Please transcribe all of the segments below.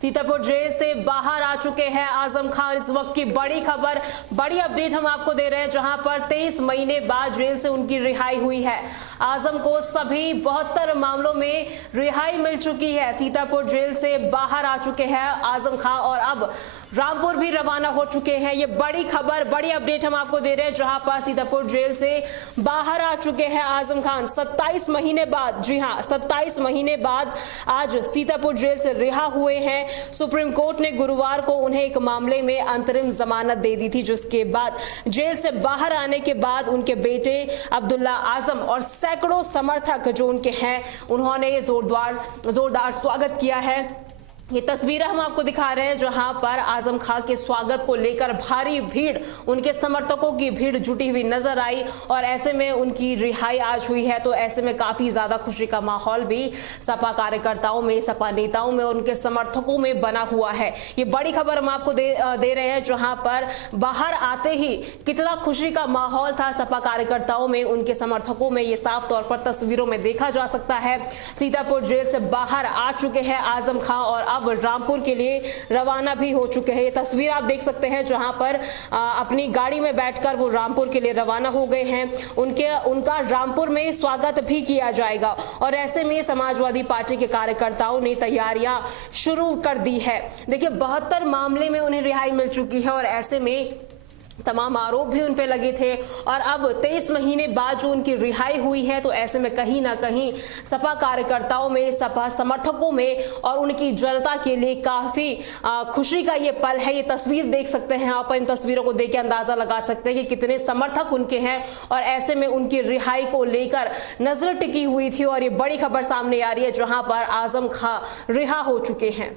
Sitapur jail से बाहर आ चुके हैं आजम खान। इस वक्त की बड़ी खबर, बड़ी अपडेट हम आपको दे रहे हैं, जहां पर 23 महीने बाद जेल से उनकी रिहाई हुई है। आजम को सभी 72 मामलों में रिहाई मिल चुकी है। सीतापुर जेल से बाहर आ चुके हैं आजम खान और अब रामपुर भी रवाना हो चुके हैं। ये बड़ी खबर, बड़ी अपडेट हम आपको दे रहे हैं, जहां पर सीतापुर जेल से बाहर आ चुके हैं आजम खान 27 महीने बाद। जी हां, 27 महीने बाद आज सीतापुर जेल से रिहा हुए हैं। सुप्रीम कोर्ट ने गुरुवार को उन्हें एक मामले में अंतरिम जमानत दे दी थी, जिसके बाद जेल से बाहर आने के बाद उनके बेटे अब्दुल्ला आजम और सैकड़ों समर्थक जो उनके हैं, उन्होंने जोरदार स्वागत किया है। ये तस्वीरें हम आपको दिखा रहे हैं, जहां पर आजम खान के स्वागत को लेकर भारी भीड़, उनके समर्थकों की भीड़ जुटी हुई नजर आई और ऐसे में उनकी रिहाई आज हुई है। तो ऐसे में काफी ज्यादा खुशी का माहौल भी सपा कार्यकर्ताओं में, सपा नेताओं में और उनके समर्थकों में बना हुआ है। ये बड़ी खबर हम आपको दे रहे हैं, जहां पर बाहर आते ही कितना खुशी का माहौल था सपा कार्यकर्ताओं में, उनके समर्थकों में। ये साफ तौर पर तस्वीरों में देखा जा सकता है। सीतापुर जेल से बाहर आ चुके हैं आजम खान और अब रामपुर के लिए रवाना भी हो चुके हैं। ये तस्वीर आप देख सकते हैं, जहां पर अपनी गाड़ी में बैठकर वो रामपुर के लिए रवाना हो गए हैं। उनका रामपुर में स्वागत भी किया जाएगा और ऐसे में समाजवादी पार्टी के कार्यकर्ताओं ने तैयारियां शुरू कर दी है। देखिए, 72 मामले में उन्हें रिहाई मिल चुकी है और ऐसे में तमाम आरोप भी उन पे लगे थे और अब 23 महीने बाद जो उनकी रिहाई हुई है, तो ऐसे में कहीं ना कहीं सपा कार्यकर्ताओं में, सपा समर्थकों में और उनकी जनता के लिए काफी खुशी का ये पल है। ये तस्वीर देख सकते हैं आप, इन तस्वीरों को देख के अंदाजा लगा सकते हैं कि कितने समर्थक उनके हैं और ऐसे में उनकी रिहाई को लेकर नजर टिकी हुई थी और ये बड़ी खबर सामने आ रही है, जहां पर आजम खान रिहा हो चुके हैं।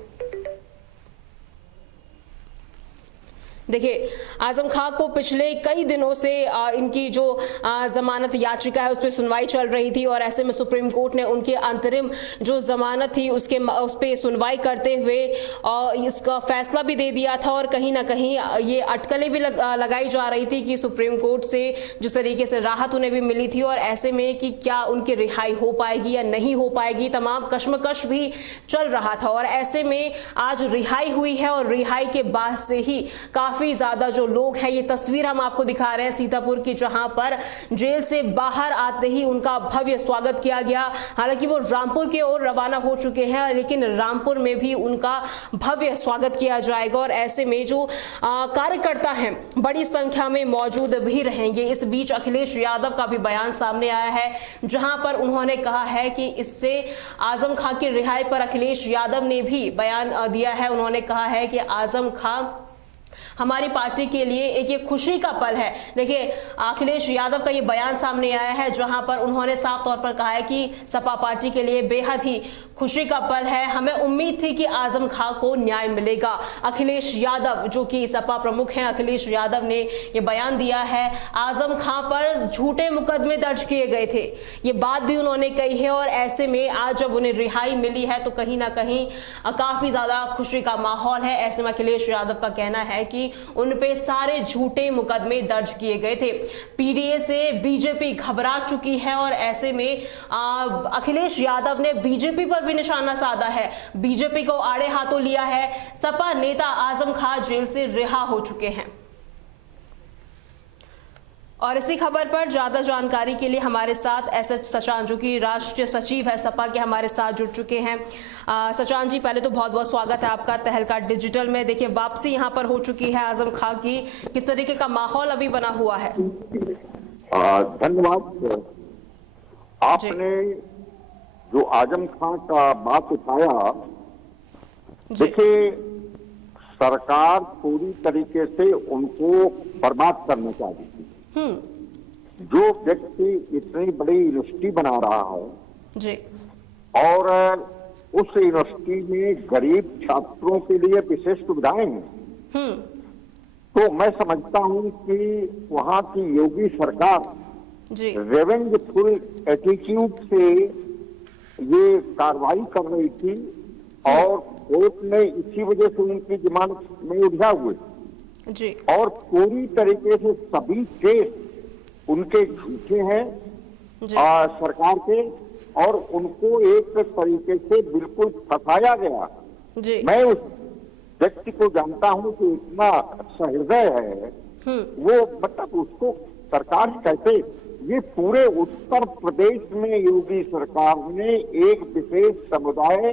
देखिए, आजम खान को पिछले कई दिनों से इनकी जो जमानत याचिका है उस पर सुनवाई चल रही थी और ऐसे में सुप्रीम कोर्ट ने उनके अंतरिम जो जमानत थी उस पर सुनवाई करते हुए इसका फैसला भी दे दिया था और कहीं ना कहीं ये अटकलें भी लगाई जा रही थी कि सुप्रीम कोर्ट से जिस तरीके से राहत उन्हें भी मिली थी और ऐसे में कि क्या उनकी रिहाई हो पाएगी या नहीं हो पाएगी, तमाम कश्मकश भी चल रहा था और ऐसे में आज रिहाई हुई है और रिहाई के बाद से ही काफी ज्यादा जो लोग हैं, ये तस्वीर हम आपको दिखा रहे हैं सीतापुर की, जहां पर जेल से बाहर आते ही उनका भव्य स्वागत किया गया। हालांकि वो रामपुर की ओर रवाना हो चुके हैं, लेकिन रामपुर में भी उनका भव्य स्वागत किया जाएगा और ऐसे में जो कार्यकर्ता हैं बड़ी संख्या में मौजूद भी रहेंगे। इस बीच अखिलेश यादव का भी बयान सामने आया है, जहां पर उन्होंने कहा है कि इससे आजम खान की रिहाई पर अखिलेश यादव ने भी बयान दिया है। उन्होंने कहा है कि आजम खान हमारी पार्टी के लिए एक ये खुशी का पल है। देखिए, अखिलेश यादव का ये बयान सामने आया है, जहां पर उन्होंने साफ तौर पर कहा है कि सपा पार्टी के लिए बेहद ही खुशी का पल है। हमें उम्मीद थी कि आजम खान को न्याय मिलेगा। अखिलेश यादव, जो कि सपा प्रमुख हैं, अखिलेश यादव ने ये बयान दिया है। आजम खान पर झूठे मुकदमे दर्ज किए गए थे, ये बात भी उन्होंने कही है और ऐसे में आज जब उन्हें रिहाई मिली है तो कहीं ना कहीं काफी ज्यादा खुशी का माहौल है। ऐसे में अखिलेश यादव का कहना है कि उन पे सारे झूठे मुकदमे दर्ज किए गए थे। पीडीए से बीजेपी घबरा चुकी है और ऐसे में अखिलेश यादव ने बीजेपी पर भी निशाना साधा है, बीजेपी को आड़े हाथों लिया है। सपा नेता आजम खान जेल से रिहा हो चुके हैं और इसी खबर पर ज्यादा जानकारी के लिए हमारे साथ एसएच सचान, जो कि राष्ट्रीय सचिव है सपा के, हमारे साथ जुड़ चुके हैं। सचान जी, पहले तो बहुत बहुत स्वागत है आपका तहलका डिजिटल में। देखिए, वापसी यहाँ पर हो चुकी है आजम खान की, किस तरीके का माहौल अभी बना हुआ है? धन्यवाद। आपने जो आजम खान का बात उठाया, देखिए सरकार पूरी तरीके से उनको बर्बाद करना चाहती थी। जो व्यक्ति इतनी बड़ी यूनिवर्सिटी बना रहा है जी, और उस यूनिवर्सिटी में गरीब छात्रों के लिए विशेष सुविधाएं हैं, तो मैं समझता हूं कि वहां की योगी सरकार रेवेंजफुल एटीट्यूड से ये कार्रवाई कर रही थी और कोर्ट ने इसी वजह से उनकी जमानत में उलझा हुए जी, और पूरी तरीके से सभी केस उनके झूठे हैं सरकार के और उनको एक तरीके से बिल्कुल फंसाया गया जी। मैं उस व्यक्ति को जानता हूं कि इतना सहृदय है, वो मतलब उसको सरकार कैसे, ये पूरे उत्तर प्रदेश में योगी सरकार ने एक विशेष समुदाय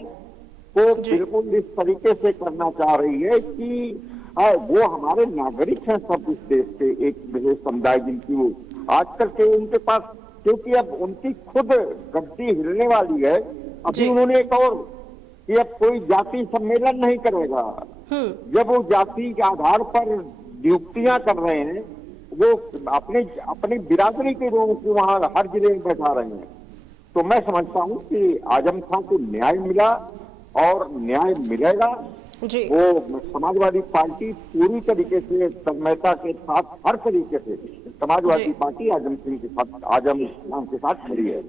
को बिल्कुल इस तरीके से करना चाह रही है कि वो हमारे नागरिक हैं सब इस देश के, एक विशेष समुदाय जिनकी वो आजकल के उनके पास, क्योंकि अब उनकी खुद गद्दी हिलने वाली है। अभी उन्होंने एक और कि अब कोई जाति सम्मेलन नहीं करेगा। जब वो जाति के आधार पर नियुक्तियां कर रहे हैं, वो अपनी बिरादरी के लोगों को वहां हर जिले में बैठा रहे हैं। तो मैं समझता हूं कि आजम खां को न्याय मिला और न्याय मिलेगा। जी। वो समाजवादी पार्टी पूरी तरीके से तन्मयता के साथ, हर तरीके से समाजवादी पार्टी आजम खान के साथ खड़ी है।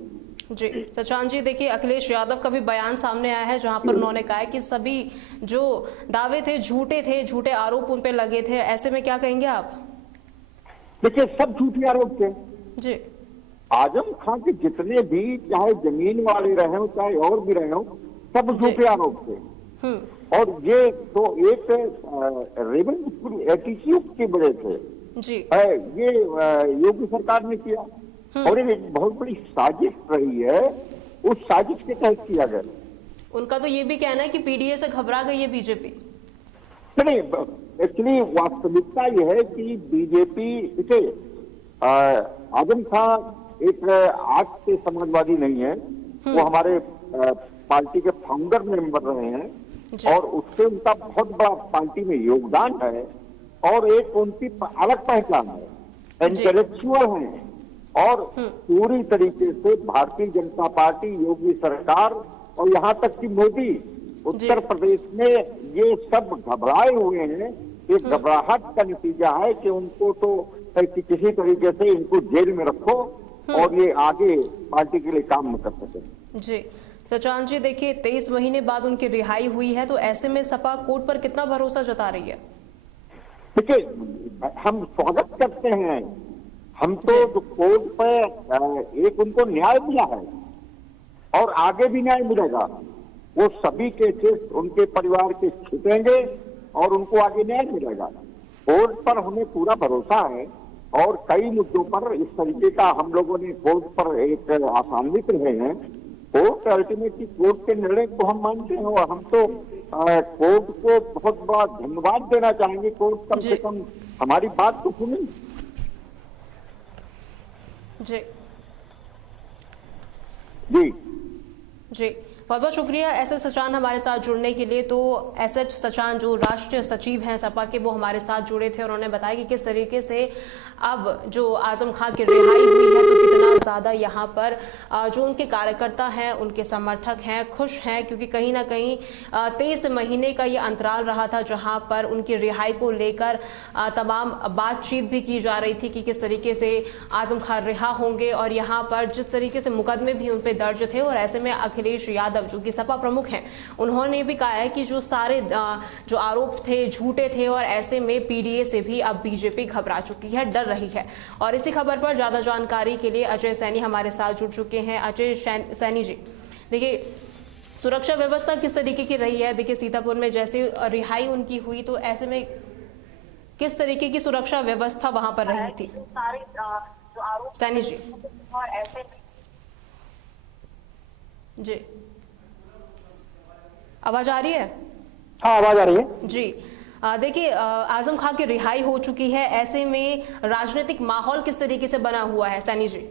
जी सचान जी, देखिए अखिलेश यादव का भी बयान सामने आया है जहां पर उन्होंने कहा है कि सभी जो दावे थे झूठे थे, झूठे आरोप उन पे लगे थे। ऐसे में क्या कहेंगे आप? देखिए सब झूठे आरोप थे जी। आजम खां के जितने भी, चाहे जमीन वाले रहे हो चाहे और भी रहे हो, सब झूठे आरोप थे। और ये तो एक रेवेन्यू एटीट्यूड के वजह से जी। ये योगी सरकार ने किया और एक बहुत बड़ी साजिश रही है, उस साजिश के तहत किया गया। उनका तो ये भी कहना है कि पीडीए से घबरा गई है बीजेपी। नहीं, एक्चुअली वास्तविकता यह है कि बीजेपी, इसे आजम खां एक आज से समाजवादी नहीं है, वो हमारे पार्टी के फाउंडर मेंबर रहे हैं और उससे उनका बहुत बड़ा पार्टी में योगदान है और एक उनकी अलग पहचान है, इंटेलेक्चुअल हैं और पूरी तरीके से भारतीय जनता पार्टी, योगी सरकार और यहाँ तक कि मोदी उत्तर प्रदेश में ये सब घबराए हुए हैं। एक घबराहट का नतीजा है कि उनको तो किसी तरीके से इनको जेल में रखो और ये आगे पार्टी के लिए काम न कर सके। जी सचान जी, देखिए 23 महीने बाद उनकी रिहाई हुई है, तो ऐसे में सपा कोर्ट पर कितना भरोसा जता रही है? देखिए हम स्वागत करते हैं, हम तो जो कोर्ट पे एक उनको न्याय मिला है और आगे भी न्याय मिलेगा, वो सभी केसेस उनके परिवार के छूटेंगे और उनको आगे न्याय मिलेगा। कोर्ट पर हमें पूरा भरोसा है और कई मुद्दों पर इस तरीके का हम लोगों ने कोर्ट पर एक आसान्वित रहे हैं। कोर्ट अल्टीमेटली कोर्ट के निर्णय को हम मानते हैं और हम तो कोर्ट को बहुत बड़ा धन्यवाद देना चाहेंगे। कोर्ट कम से कम हमारी बात तो सुनी। जी जी जी, बहुत बहुत शुक्रिया एसएच सचान हमारे साथ जुड़ने के लिए। तो एसएच सचान जो राष्ट्रीय सचिव हैं सपा के, वो हमारे साथ जुड़े थे और उन्होंने बताया कि किस तरीके से अब जो आजम खां की रिहाई हुई है तो कितना ज़्यादा यहाँ पर जो उनके कार्यकर्ता हैं, उनके समर्थक हैं, खुश हैं, क्योंकि कहीं ना कहीं 23 महीने का ये अंतराल रहा था जहाँ पर उनकी रिहाई को लेकर तमाम बातचीत भी की जा रही थी कि किस तरीके से आजम खां रिहा होंगे और यहाँ पर जिस तरीके से मुकदमे भी उन पर दर्ज थे। और ऐसे में अखिलेश यादव जो कि सपा प्रमुख हैं, उन्होंने भी कहा है कि जो सारे जो आरोप थे झूठे थे और ऐसे में पीडीए से भी अब बीजेपी घबरा चुकी है, डर रही है। और इसी खबर पर ज्यादा जानकारी के लिए अजय सैनी हमारे साथ जुड़ चुके हैं। अजय सैनी जी, देखिए सुरक्षा व्यवस्था किस तरीके की रही है? देखिए सीतापुर में जैसे रिहाई उनकी हुई तो ऐसे में किस तरीके की सुरक्षा व्यवस्था वहां पर रही थी? सैनी जी जी, आवाज आ रही है? हाँ आवाज आ रही है जी। देखिए आजम खां की रिहाई हो चुकी है, ऐसे में राजनीतिक माहौल किस तरीके से बना हुआ है सैनी जी?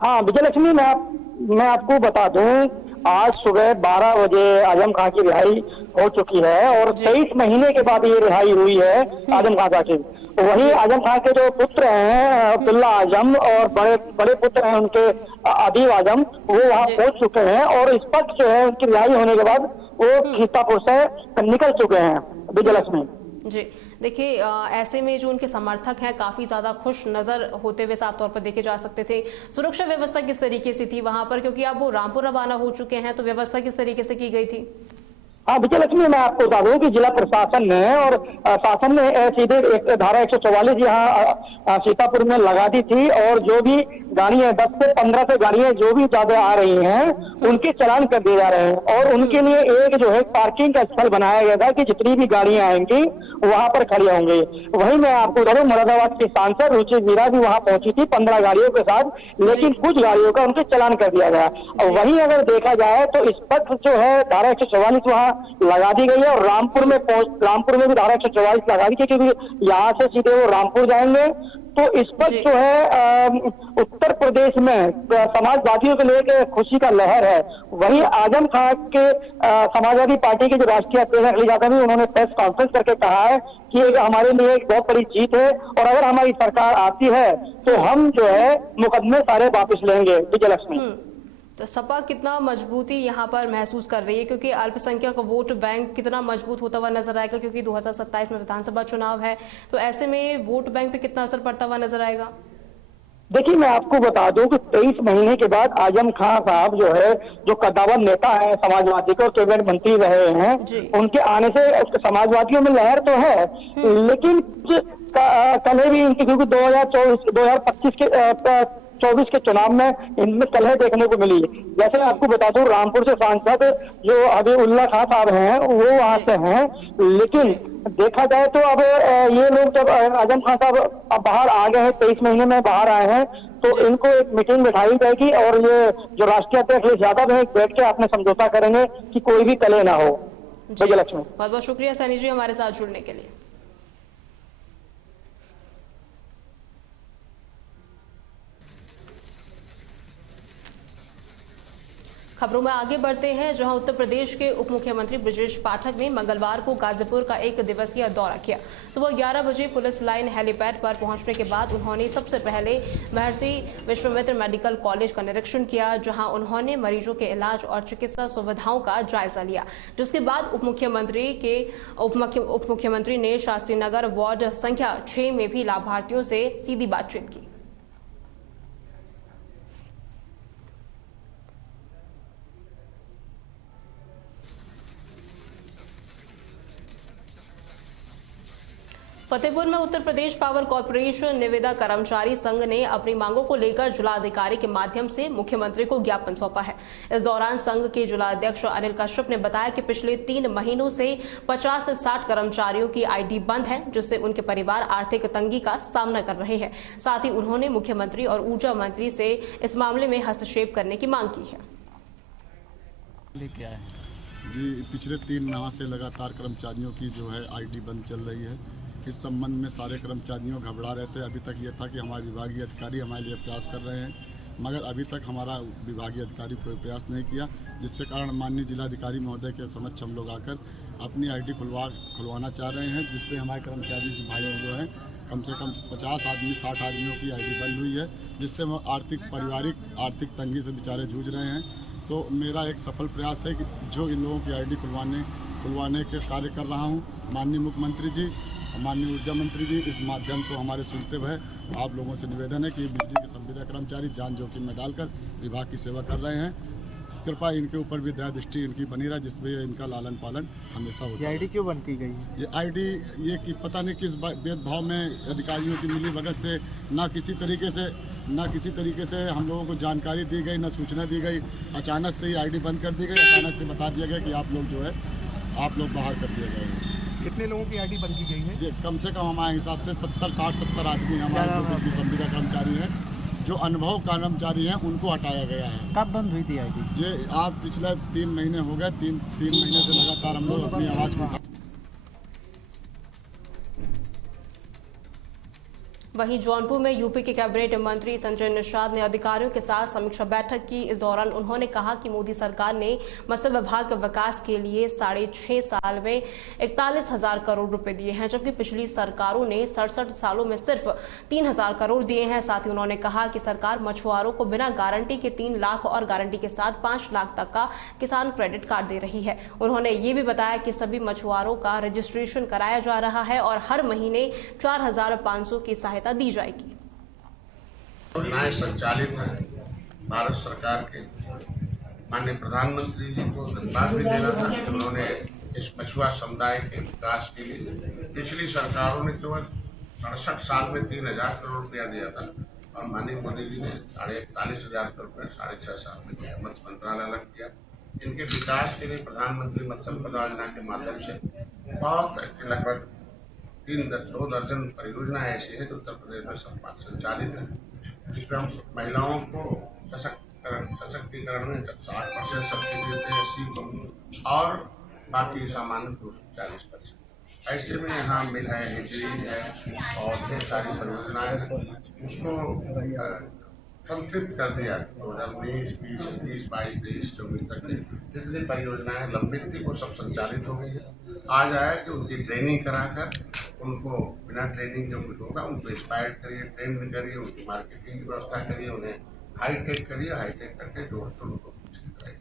हाँ विजयलक्ष्मी, मैं आपको बता दूं, आज सुबह 12 बजे आजम खां की रिहाई हो चुकी है और 23 महीने के बाद ये रिहाई हुई है आजम खां की। वही आजम खां के जो पुत्र हैं अब्दुल्ला आजम और बड़े पुत्र हैं उनके अदीब आजम, वो वहाँ पहुंच चुके हैं और स्पष्ट जो है उनकी रिहाई होने के बाद वो सीतापुर से निकल चुके हैं। विजयलक्ष्मी जी, देखिए ऐसे में जो उनके समर्थक हैं काफी ज्यादा खुश नजर होते हुए साफ तौर पर देखे जा सकते थे। सुरक्षा व्यवस्था किस तरीके से थी वहां पर, क्योंकि अब वो रामपुर रवाना हो चुके हैं, तो व्यवस्था किस तरीके से की गई थी? हाँ विजय लक्ष्मी, मैं आपको बता दूं कि जिला प्रशासन ने और शासन ने सीधे एक धारा 144 यहाँ सीतापुर में लगा दी थी, और जो भी गाड़ियां 10 से 15 से गाड़ियां जो भी ज्यादा आ रही हैं उनके चालान कर दिए जा रहे हैं, और उनके लिए एक जो है पार्किंग का स्थल बनाया गया था कि जितनी भी गाड़ियां आएंगी वहां पर खड़ी होंगी। वहीं मैं आपको बता दूं मुरादाबाद की सांसद रुचि मीरा भी वहां पहुंची थी 15 गाड़ियों के साथ, लेकिन कुछ गाड़ियों का उनके चालान कर दिया गया। और वहीं अगर देखा जाए तो इस पथ जो है धारा 144 वहां लगा दी गई है, और रामपुर में भी धारा 144 लगा दी गई, क्योंकि यहाँ से सीधे वो रामपुर जाएंगे। तो इस पर जो है उत्तर प्रदेश में समाजवादियों को लेकर खुशी का लहर है। वहीं आजम खां के समाजवादी पार्टी के जो राष्ट्रीय अध्यक्ष अखिलेश यादव भी उन्होंने प्रेस कॉन्फ्रेंस करके कहा है कि एक हमारे लिए एक बहुत बड़ी जीत है, और अगर हमारी सरकार आती है तो हम जो है मुकदमे सारे वापस लेंगे। विजय लक्ष्मी, तो सपा कितना मजबूती यहाँ पर महसूस कर रही है, क्योंकि अल्पसंख्यक वोट बैंक कितना मजबूत होता हुआ नजर आएगा, क्योंकि 2027 में विधानसभा चुनाव है, तो ऐसे में वोट बैंक पे कितना असर पड़ता हुआ नजर आएगा? देखिए मैं आपको बता दूं कि 23 महीने के बाद आजम खां साहब जो है, जो कद्दावर नेता है समाजवादी के और कैबिनेट मंत्री रहे हैं, उनके आने से समाजवादियों में लहर तो है, लेकिन कल भी इनकी, क्योंकि 2024 के चुनाव में इनमें कलह देखने को मिली। जैसे मैं आपको बता दूं रामपुर से सांसद जो हबीबुल्ला खां साहब हैं वो वहां से हैं, लेकिन देखा जाए तो अब ये लोग जब आजम खां साहब अब बाहर आ गए हैं, 23 महीने में बाहर आए हैं, तो इनको एक मीटिंग बिठाई जाएगी, और ये जो राष्ट्रीय अध्यक्ष अखिलेश यादव है बैठ के आपने समझौता करेंगे कि कोई भी कलह ना हो। विजय लक्ष्मी, बहुत बहुत शुक्रिया सैनी जी हमारे साथ जुड़ने के लिए। खबरों में आगे बढ़ते हैं, जहां उत्तर प्रदेश के उप मुख्यमंत्री ब्रजेश पाठक ने मंगलवार को गाजीपुर का 1 दिवसीय दौरा किया। सुबह 11 बजे पुलिस लाइन हेलीपैड पर पहुंचने के बाद उन्होंने सबसे पहले महर्षि विश्वामित्र मेडिकल कॉलेज का निरीक्षण किया, जहां उन्होंने मरीजों के इलाज और चिकित्सा सुविधाओं का जायजा लिया, जिसके बाद उप मुख्यमंत्री ने शास्त्री नगर वार्ड संख्या 6 में भी लाभार्थियों से सीधी बातचीत की। फतेहपुर में उत्तर प्रदेश पावर कॉर्पोरेशन निविदा कर्मचारी संघ ने अपनी मांगों को लेकर जिलाधिकारी के माध्यम से मुख्यमंत्री को ज्ञापन सौंपा है। इस दौरान संघ के जिलाध्यक्ष अनिल कश्यप ने बताया कि पिछले 3 महीनों से 50 से 60 कर्मचारियों की आईडी बंद है, जिससे उनके परिवार आर्थिक तंगी का सामना कर रहे हैं। साथ ही उन्होंने मुख्यमंत्री और ऊर्जा मंत्री से इस मामले में हस्तक्षेप करने की मांग की है। जी, पिछले 3 माह से लगातार कर्मचारियों की जो है आईडी बंद चल रही है। इस संबंध में सारे कर्मचारियों घबरा रहे थे। अभी तक ये था कि हमारे विभागीय अधिकारी हमारे लिए प्रयास कर रहे हैं, मगर अभी तक हमारा विभागीय अधिकारी कोई प्रयास नहीं किया, जिससे कारण माननीय जिलाधिकारी महोदय के समक्ष हम लोग आकर अपनी आईडी खुलवाना चाह रहे हैं, जिससे हमारे कर्मचारी भाई जो हैं कम से कम 50 आदमी 60 आदमियों की आईडी बंद हुई है, जिससे वो पारिवारिक आर्थिक तंगी से बेचारे जूझ रहे हैं। तो मेरा एक सफल प्रयास है कि जो इन लोगों की आईडी खुलवाने के कार्य कर रहा हूँ। माननीय मुख्यमंत्री जी, माननीय ऊर्जा मंत्री जी, इस माध्यम को हमारे सुनते हुए आप लोगों से निवेदन है कि बिजली के संविदा कर्मचारी जान जोखिम में डालकर विभाग की सेवा कर रहे हैं। कृपया इनके ऊपर भी दया दृष्टि इनकी बनी रहा, जिसमें इनका लालन पालन हमेशा होता है। ये आईडी क्यों बंद की गई है? ये आईडी ये कि पता नहीं किस भेदभाव में अधिकारियों की मिली भगत से ना किसी तरीके से हम लोगों को जानकारी दी गई, ना सूचना दी गई। अचानक से ही आईडी बंद कर दी गई, अचानक से बता दिया गया कि आप लोग बाहर कर दिए गए हैं। कितने लोगों की आईडी बंद की गई है? ये कम से कम हमारे हिसाब से 70 आदमी हमारे जो बिजली संविदा कर्मचारी हैं, जो अनुभव कर्मचारी हैं, उनको हटाया गया है। कब बंद हुई थी आईडी? ये आप पिछले 3 महीने हो गए, 3 महीने से लगातार हम लोग अपनी आवाज़ को। वहीं जौनपुर में यूपी के कैबिनेट मंत्री संजय निषाद ने अधिकारियों के साथ समीक्षा बैठक की। इस दौरान उन्होंने कहा कि मोदी सरकार ने मत्स्य विभाग के विकास के लिए 6.5 साल में 41,000 करोड़ रुपए दिए हैं, जबकि पिछली सरकारों ने 67 सालों में सिर्फ 3,000 करोड़ दिए हैं। साथ ही उन्होंने कहा कि सरकार मछुआरों को बिना गारंटी के 3 लाख और गारंटी के साथ 5 लाख तक का किसान क्रेडिट कार्ड दे रही है। उन्होंने ये भी बताया कि सभी मछुआरों का रजिस्ट्रेशन कराया जा रहा है और हर महीने 4,500 की सहायता दी जाएगी। योजनाएं संचालित है भारत सरकार के। माननीय प्रधानमंत्री जी को धन्यवाद भी देना था कि उन्होंने इस मछुआ समुदाय के विकास के लिए पिछली सरकारों ने केवल 67 साल में 3,000 करोड़ रुपया दिया था और माननीय मोदी जी ने 41,500 करोड़ रुपया 6.5 साल में दिया। मत्स्य मंत्रालय अलग किया। इनके विकास के लिए प्रधानमंत्री मत्स्य संपदा योजना के माध्यम से बहुत लगभग 2 दर्जन परियोजनाएं ऐसी है जो उत्तर प्रदेश में संचालित है, जिसमें हम महिलाओं को सशक्तिकरण में 60% सब्सिडी देते हैं एससी को और बाकी सामान्य को 40%। ऐसे में यहाँ मिल है, हिजरी है और ढेर सारी परियोजनाएं हैं, उसको संतृप्त कर दिया। 2019, 20, 21, 22, 23, 24 तक जितनी परियोजनाएं लंबित थी वो सब संचालित हो गई है। आज आया कि उनकी ट्रेनिंग कराकर उनको बिना ट्रेनिंग जो कुछ होगा उनको इंस्पायर करिए, ट्रेन करिए, उनकी मार्केटिंग की व्यवस्था करिए, उन्हें हाईटेक करिए, हाईटेक करके जो उनको कुछ कराइए।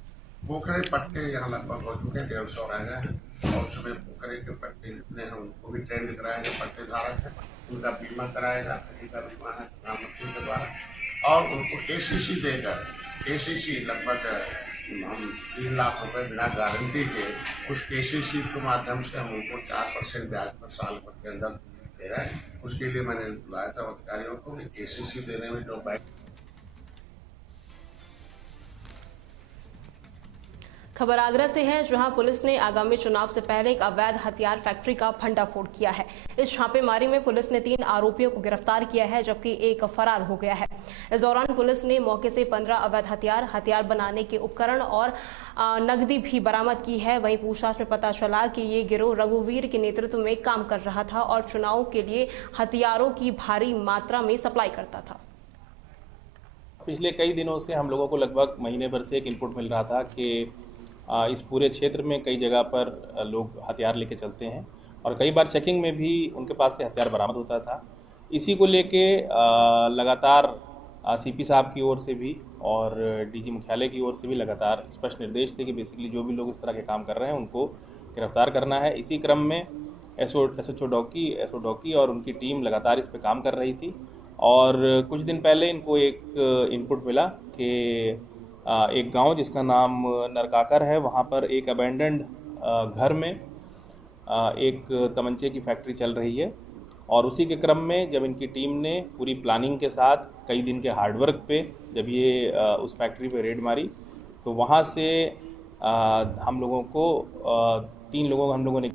पोखरे पट्टे यहाँ लगभग हो चुके हैं, 150 रह गए हैं और सुबह पोखरे के पट्टे जितने हैं उनको भी ट्रेंड कराया गया। पट्टे धारक है उनका बीमा कराया जा, सभी का बीमा है प्रधानमंत्री के द्वारा और उनको ACC देकर ACC लगभग हम 3 लाख रुपए बिना गारंटी के उस ACC के माध्यम से हम उनको 4% ब्याज पर साल भर के अंदर दे रहे हैं। उसके लिए मैंने बुलाया था अधिकारियों को कि ACC देने में जो बैंक। खबर आगरा से है, जहां पुलिस ने आगामी चुनाव से पहले एक अवैध हथियार फैक्ट्री का भंडाफोड़ किया है। इस छापेमारी में पुलिस ने 3 आरोपियों को गिरफ्तार किया है, जबकि एक फरार हो गया है। इस दौरान पुलिस ने मौके से 15 अवैध हथियार बनाने के उपकरण और नकदी भी बरामद की है। वहीं पूछताछ में पता चला कि ये गिरोह रघुवीर के नेतृत्व में काम कर रहा था और चुनाव के लिए हथियारों की भारी मात्रा में सप्लाई करता था। पिछले कई दिनों से हम लोगों को लगभग महीने भर से एक इनपुट मिल रहा था कि इस पूरे क्षेत्र में कई जगह पर लोग हथियार लेके चलते हैं और कई बार चेकिंग में भी उनके पास से हथियार बरामद होता था। इसी को लेके लगातार CP साहब की ओर से भी और DG मुख्यालय की ओर से भी लगातार स्पष्ट निर्देश थे कि बेसिकली जो भी लोग इस तरह के काम कर रहे हैं उनको गिरफ्तार करना है। इसी क्रम में SHO डॉकी और उनकी टीम लगातार इस पर काम कर रही थी और कुछ दिन पहले इनको एक इनपुट मिला कि एक गांव जिसका नाम नरकाकर है, वहां पर एक अबेंडेंड घर में एक तमंचे की फैक्ट्री चल रही है और उसी के क्रम में जब इनकी टीम ने पूरी प्लानिंग के साथ कई दिन के हार्डवर्क पे जब ये उस फैक्ट्री पे रेड मारी तो वहां से हम लोगों को 3 लोगों को हम लोगों ने।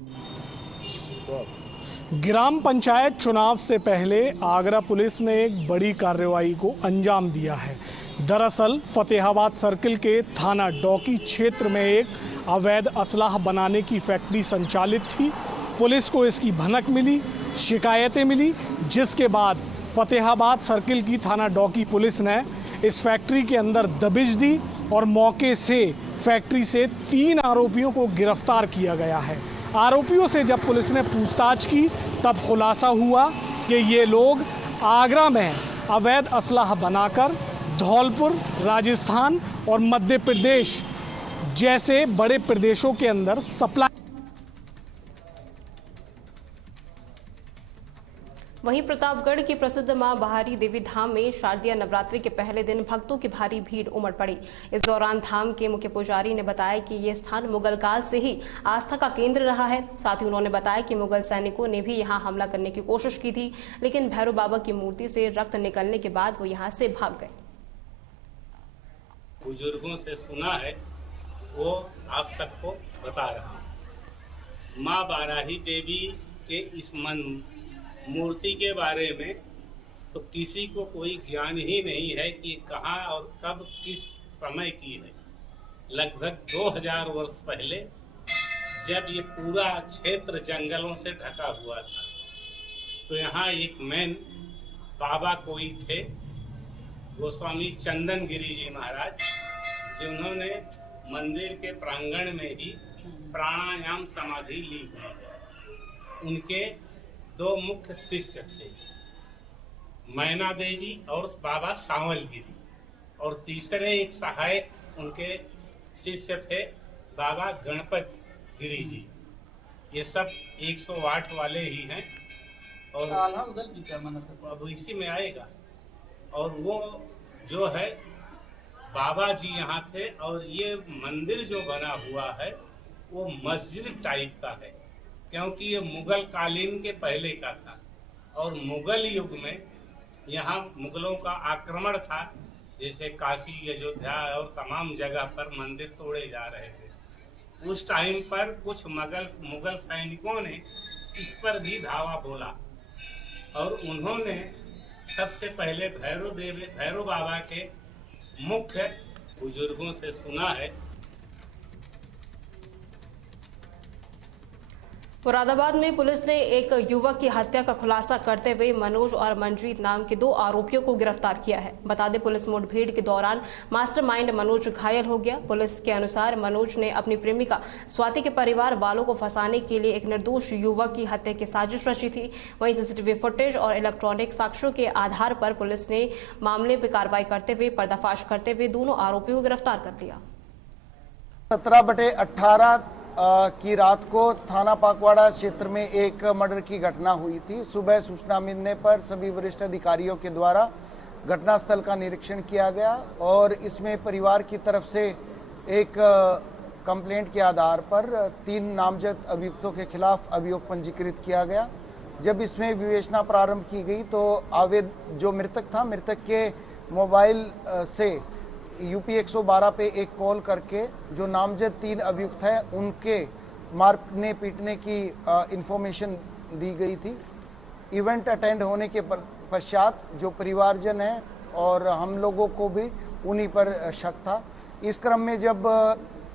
ग्राम पंचायत चुनाव से पहले आगरा पुलिस ने एक बड़ी कार्रवाई को अंजाम दिया है। दरअसल फतेहाबाद सर्किल के थाना डॉकी क्षेत्र में एक अवैध असलाह बनाने की फैक्ट्री संचालित थी। पुलिस को इसकी भनक मिली, शिकायतें मिली, जिसके बाद फतेहाबाद सर्किल की थाना डॉकी पुलिस ने इस फैक्ट्री के अंदर दबिश दी और मौके से फैक्ट्री से 3 आरोपियों को गिरफ्तार किया गया है। आरोपियों से जब पुलिस ने पूछताछ की तब खुलासा हुआ कि ये लोग आगरा में अवैध असलाह बनाकर धौलपुर, राजस्थान और मध्य प्रदेश जैसे बड़े प्रदेशों के अंदर सप्लाई। वहीं प्रतापगढ़ की प्रसिद्ध मां बहारी देवी धाम में शारदीय नवरात्रि के पहले दिन भक्तों की भारी भीड़ उमड़ पड़ी। इस दौरान धाम के मुख्य पुजारी ने बताया कि ये स्थान मुगल काल से ही आस्था का केंद्र रहा है। साथ ही उन्होंने बताया कि मुगल सैनिकों ने भी यहां हमला करने की कोशिश की थी, लेकिन भैरव बाबा की मूर्ति से रक्त निकलने के बाद वो यहां से भाग गए। बुजुर्गों से सुना है वो आप सबको बता रहा हूँ। माँ बाराही देवी के इस मूर्ति के बारे में तो किसी को कोई ज्ञान ही नहीं है कि कहाँ और कब किस समय की है। लगभग 2000 वर्ष पहले जब ये पूरा क्षेत्र जंगलों से ढका हुआ था तो यहाँ एक मैन बाबा कोई थे, गोस्वामी चंदन गिरी जी महाराज, जिन्होंने मंदिर के प्रांगण में ही प्राणायाम समाधि ली है। उनके 2 मुख्य शिष्य थे, मैना देवी और बाबा सांवल गिरी, और तीसरे एक सहायक उनके शिष्य थे बाबा गणपत गिरी जी। ये सब 108 वाले ही हैं और अब इसी में आएगा। और वो जो है बाबा जी यहाँ थे और ये मंदिर जो बना हुआ है वो मस्जिद टाइप का है, क्योंकि ये मुगल कालीन के पहले का था और मुगल युग में यहाँ मुगलों का आक्रमण था। जैसे काशी, अयोध्या और तमाम जगह पर मंदिर तोड़े जा रहे थे। उस टाइम पर कुछ मुगल सैनिकों ने इस पर भी धावा बोला और उन्होंने सबसे पहले भैरव बाबा के मुख्य बुजुर्गों से सुना है। मुरादाबाद में पुलिस ने एक युवक की हत्या का खुलासा करते हुए मनोज और मनजीत नाम के 2 आरोपियों को गिरफ्तार किया है। बता दें, पुलिस मुठभेड़ के दौरान मास्टरमाइंड मनोज घायल हो गया। पुलिस के अनुसार मनोज ने अपनी प्रेमिका स्वाति के परिवार वालों को फंसाने के लिए एक निर्दोष युवक की हत्या की साजिश रची थी। वहीं सीसीटीवी फुटेज और इलेक्ट्रॉनिक साक्ष्यों के आधार पर पुलिस ने मामले पर कार्रवाई करते हुए पर्दाफाश करते हुए दोनों आरोपियों को गिरफ्तार कर लिया। 17/18 की रात को थाना पाकवाड़ा क्षेत्र में एक मर्डर की घटना हुई थी। सुबह सूचना मिलने पर सभी वरिष्ठ अधिकारियों के द्वारा घटनास्थल का निरीक्षण किया गया और इसमें परिवार की तरफ से एक कंप्लेंट के आधार पर 3 नामजद अभियुक्तों के खिलाफ अभियोग पंजीकृत किया गया। जब इसमें विवेचना प्रारंभ की गई तो जो मृतक था, मृतक के मोबाइल से यूपी 112 पे एक कॉल करके जो नामजद 3 अभियुक्त हैं उनके मारने पीटने की इंफॉर्मेशन दी गई थी। इवेंट अटेंड होने के पश्चात जो परिवारजन हैं और हम लोगों को भी उन्हीं पर शक था। इस क्रम में जब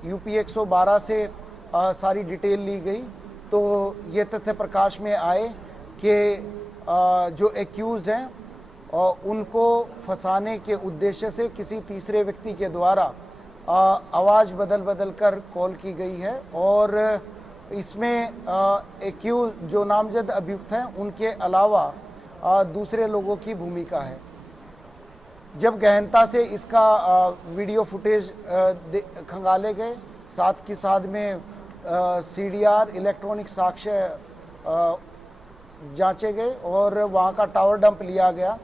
यूपी 112 से सारी डिटेल ली गई तो ये तथ्य प्रकाश में आए कि जो एक्यूज्ड हैं और उनको फंसाने के उद्देश्य से किसी तीसरे व्यक्ति के द्वारा आवाज़ बदल कर कॉल की गई है और इसमें एक्यूज जो नामजद अभियुक्त हैं उनके अलावा दूसरे लोगों की भूमिका है। जब गहनता से इसका वीडियो फुटेज खंगाले गए, साथ के साथ में CDR इलेक्ट्रॉनिक साक्ष्य जांचे गए और वहाँ का टावर डंप लिया गया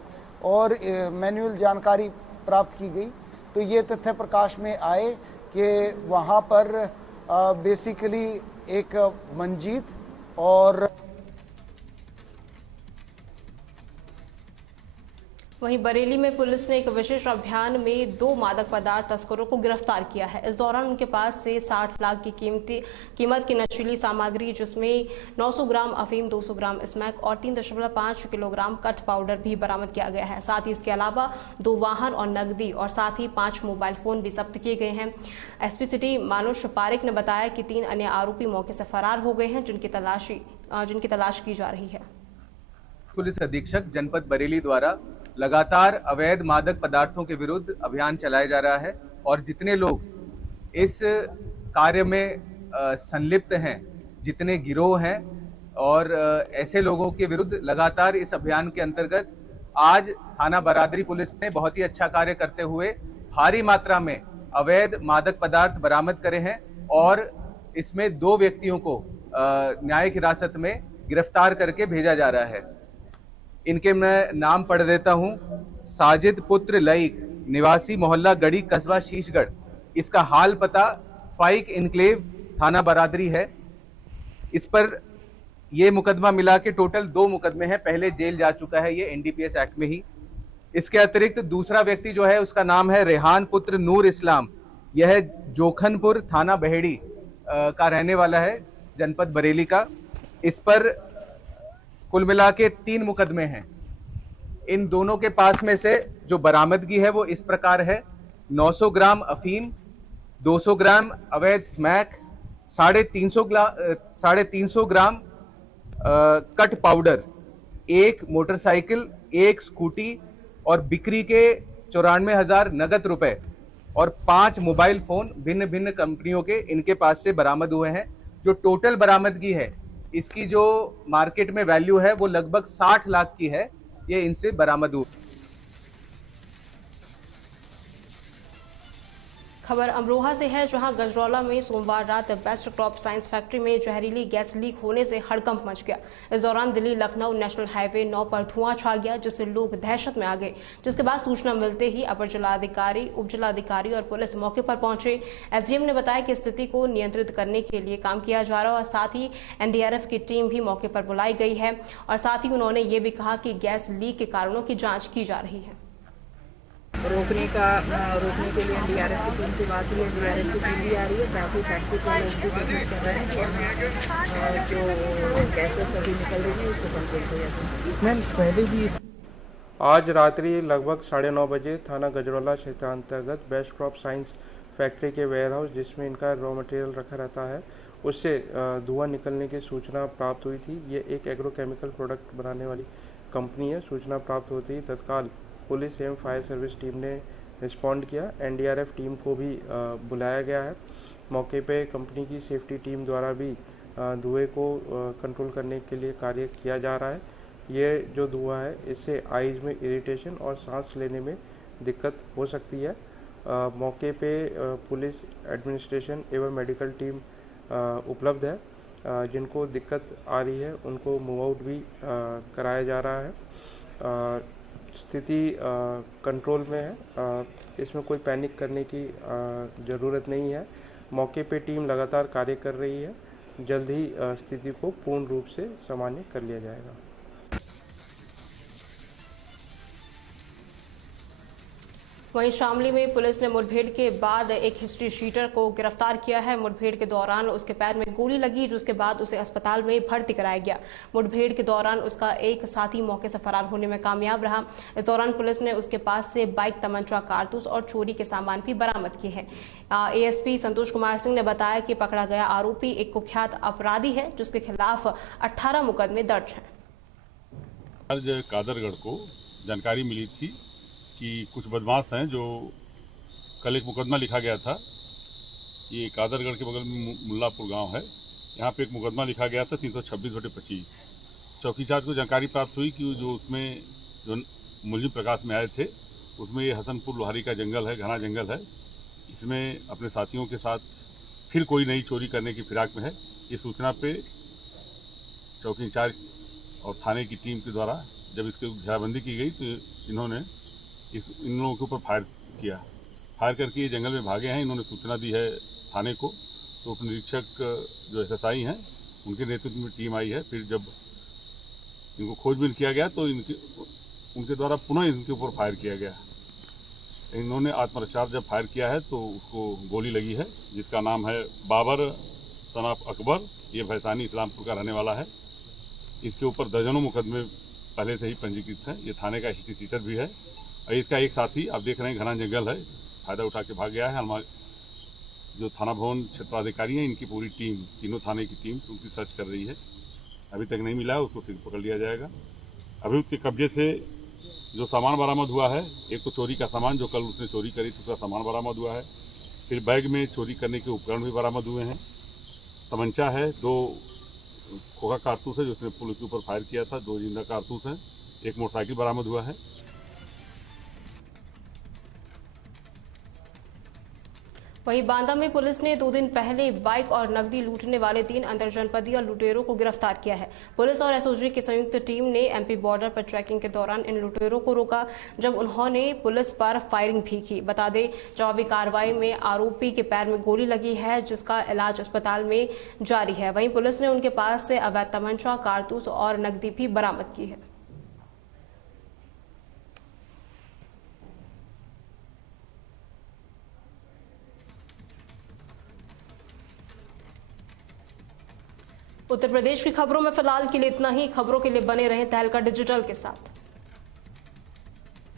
और मैनुअल जानकारी प्राप्त की गई तो ये तथ्य प्रकाश में आए कि वहाँ पर बेसिकली एक मंजीत और वहीं बरेली में पुलिस ने एक विशेष अभियान में 2 मादक पदार्थ तस्करों को गिरफ्तार किया है। इस दौरान उनके पास से 60 लाख की कीमत की नशीली सामग्री जिसमें 900 ग्राम अफीम, 200 ग्राम स्मैक और 3.5 किलोग्राम कट पाउडर भी बरामद किया गया है। साथ ही इसके अलावा 2 वाहन और नकदी और साथ ही 5 मोबाइल फोन भी जब्त किए गए हैं। एसपी सिटी मानुष पारिक ने बताया कि 3 अन्य आरोपी मौके से फरार हो गए हैं जिनकी तलाश की जा रही है। पुलिस अधीक्षक जनपद बरेली द्वारा लगातार अवैध मादक पदार्थों के विरुद्ध अभियान चलाया जा रहा है और जितने लोग इस कार्य में संलिप्त हैं, जितने गिरोह हैं और ऐसे लोगों के विरुद्ध लगातार इस अभियान के अंतर्गत आज थाना बरादरी पुलिस ने बहुत ही अच्छा कार्य करते हुए भारी मात्रा में अवैध मादक पदार्थ बरामद करे हैं और इसमें 2 व्यक्तियों को न्यायिक हिरासत में गिरफ्तार करके भेजा जा रहा है। इनके मैं नाम पढ़ देता हूं। साजिद पुत्र लईक, निवासी मोहल्ला गढ़ी, कस्बा शीशगढ़। इसका हाल पता फाइक इनक्लेव थाना बरादरी है। इस पर यह मुकदमा मिला के टोटल 2 मुकदमे हैं। पहले जेल जा चुका है ये NDPS एक्ट में ही। इसके अतिरिक्त दूसरा व्यक्ति जो है उसका नाम है रेहान पुत्र नूर इस्लाम। यह जोखनपुर थाना बहेड़ी का रहने वाला है, जनपद बरेली का। इस पर कुल मिला के 3 मुकदमे हैं। इन दोनों के पास में से जो बरामदगी है वो इस प्रकार है: 900 ग्राम अफीम, 200 ग्राम अवैध स्मैक, 350 ग्राम कट पाउडर, 1 मोटरसाइकिल, 1 स्कूटी और बिक्री के 94,000 नगद रुपए और 5 मोबाइल फोन भिन्न भिन्न कंपनियों के इनके पास से बरामद हुए हैं। जो टोटल बरामदगी है इसकी जो मार्केट में वैल्यू है वो लगभग 60 लाख की है। ये इनसे बरामद हुआ। खबर अमरोहा से है, जहां गजरौला में सोमवार रात बेस्ट क्रॉप साइंस फैक्ट्री में जहरीली गैस लीक होने से हड़कंप मच गया। इस दौरान दिल्ली लखनऊ नेशनल हाईवे 9 पर धुआं छा गया, जिससे लोग दहशत में आ गए। जिसके बाद सूचना मिलते ही अपर जिलाधिकारी, उप जिलाधिकारी और पुलिस मौके पर पहुंचे। एसडीएम ने बताया कि स्थिति को नियंत्रित करने के लिए काम किया जा रहा है और साथ ही एनडीआरएफ की टीम भी मौके पर बुलाई गई है। और साथ ही उन्होंने ये भी कहा कि गैस लीक के कारणों की जाँच की जा रही है। रोकने के लिए एनडीआरएफ की टीम से बात हुई है, एनडीआरएफ की टीम भी आ रही है, साथ ही फैक्ट्री के लोग भी कोशिश कर रहे हैं कि जो गैसेस अभी निकल रही है उसको कंट्रोल किया जाए। मैम पहले भी आज रात्रि लगभग 9:30 बजे थाना गजरौला क्षेत्रांतर्गत बेस्ट क्रॉप साइंस फैक्ट्री के वेयरहाउस, जिसमें इनका रॉ मटेरियल रखा रहता है, उससे धुआं निकलने की सूचना प्राप्त हुई थी। ये एक एग्रोकेमिकल प्रोडक्ट बनाने वाली कंपनी है। सूचना प्राप्त होते ही तत्काल पुलिस एवं फायर सर्विस टीम ने रिस्पॉन्ड किया। एनडीआरएफ टीम को भी बुलाया गया है। मौके पे कंपनी की सेफ्टी टीम द्वारा भी धुएं को कंट्रोल करने के लिए कार्य किया जा रहा है। ये जो धुआं है, इससे आइज़ में इरिटेशन और सांस लेने में दिक्कत हो सकती है। मौके पे पुलिस, एडमिनिस्ट्रेशन एवं मेडिकल टीम उपलब्ध है। जिनको दिक्कत आ रही है उनको मूव आउट भी कराया जा रहा है। स्थिति कंट्रोल में है। इसमें कोई पैनिक करने की ज़रूरत नहीं है। मौके पे टीम लगातार कार्य कर रही है। जल्द ही स्थिति को पूर्ण रूप से सामान्य कर लिया जाएगा। वहीं शामली में पुलिस ने मुठभेड़ के बाद एक हिस्ट्री शीटर को गिरफ्तार किया है। मुठभेड़ के दौरान उसके पैर में गोली लगी, जिसके बाद उसे अस्पताल में भर्ती कराया गया। मुठभेड़ के दौरान उसका एक साथी मौके से फरार होने में कामयाब रहा। इस दौरान पुलिस ने उसके पास से बाइक, तमंचा, कारतूस और चोरी के सामान भी बरामद किए हैं। एएसपी संतोष कुमार सिंह ने बताया कि पकड़ा गया आरोपी एक कुख्यात अपराधी है, जिसके खिलाफ 18 मुकदमे दर्ज हैं। आज कादरगढ़ को जानकारी मिली थी कि कुछ बदमाश हैं, जो कल एक मुकदमा लिखा गया था। ये कादरगढ़ के बगल में मुल्लापुर गांव है। यहाँ पे एक मुकदमा लिखा गया था 326/25। चौकी इंचार्ज को जानकारी प्राप्त हुई कि जो उसमें जो मुलजिम प्रकाश में आए थे, उसमें ये हसनपुर लोहारी का जंगल है, घना जंगल है। इसमें अपने साथियों के साथ फिर कोई नई चोरी करने की फिराक में है। इस सूचना पे चौकी इंचार्ज और थाने की टीम के द्वारा जब इसकी घेराबंदी की गई तो इन्होंने इन लोगों के ऊपर फायर किया। फायर करके ये जंगल में भागे हैं। इन्होंने सूचना दी है थाने को, तो उप निरीक्षक जो एसएसआई हैं उनके नेतृत्व में टीम आई है। फिर जब इनको खोजबीन किया गया तो उनके द्वारा पुनः इनके ऊपर फायर किया गया। इन्होंने आत्मरक्षा जब फायर किया है तो उसको गोली लगी है, जिसका नाम है बाबर सनाफ अकबर। ये भैसानी इस्लामपुर का रहने वाला है। इसके ऊपर दर्जनों मुकदमे पहले से ही पंजीकृत हैं। ये थाने का हिस्ट्री शीटर भी है। और इसका एक साथी, आप देख रहे हैं घना जंगल है, फ़ायदा उठा के भाग गया है। हमारे जो थाना भवन क्षेत्राधिकारी हैं, इनकी पूरी टीम, तीनों थाने की टीम उनकी सर्च कर रही है। अभी तक नहीं मिला है, उसको शीघ्र पकड़ लिया जाएगा। अभियुक्त के कब्जे से जो सामान बरामद हुआ है, एक तो चोरी का सामान जो कल उसने चोरी करी थी, उसका सामान बरामद हुआ है। फिर बैग में चोरी करने के उपकरण भी बरामद हुए हैं। तमंचा है, 2 खोखा कारतूस है जो उसने पुलिस के ऊपर फायर किया था, 2 जिंदा कारतूस हैं। एक मोटरसाइकिल बरामद हुआ है। वहीं बांदा में पुलिस ने 2 दिन पहले बाइक और नकदी लूटने वाले 3 अंतरजनपदीय लुटेरों को गिरफ्तार किया है। पुलिस और एसओजी की संयुक्त टीम ने एमपी बॉर्डर पर ट्रैकिंग के दौरान इन लुटेरों को रोका, जब उन्होंने पुलिस पर फायरिंग भी की। बता दें, जवाबी कार्रवाई में आरोपी के पैर में गोली लगी है, जिसका इलाज अस्पताल में जारी है। वहीं पुलिस ने उनके पास से अवैध तमंचा, कारतूस और नकदी भी बरामद की है। उत्तर प्रदेश की खबरों में फिलहाल के लिए इतना ही। खबरों के लिए बने रहें तहलका डिजिटल के साथ।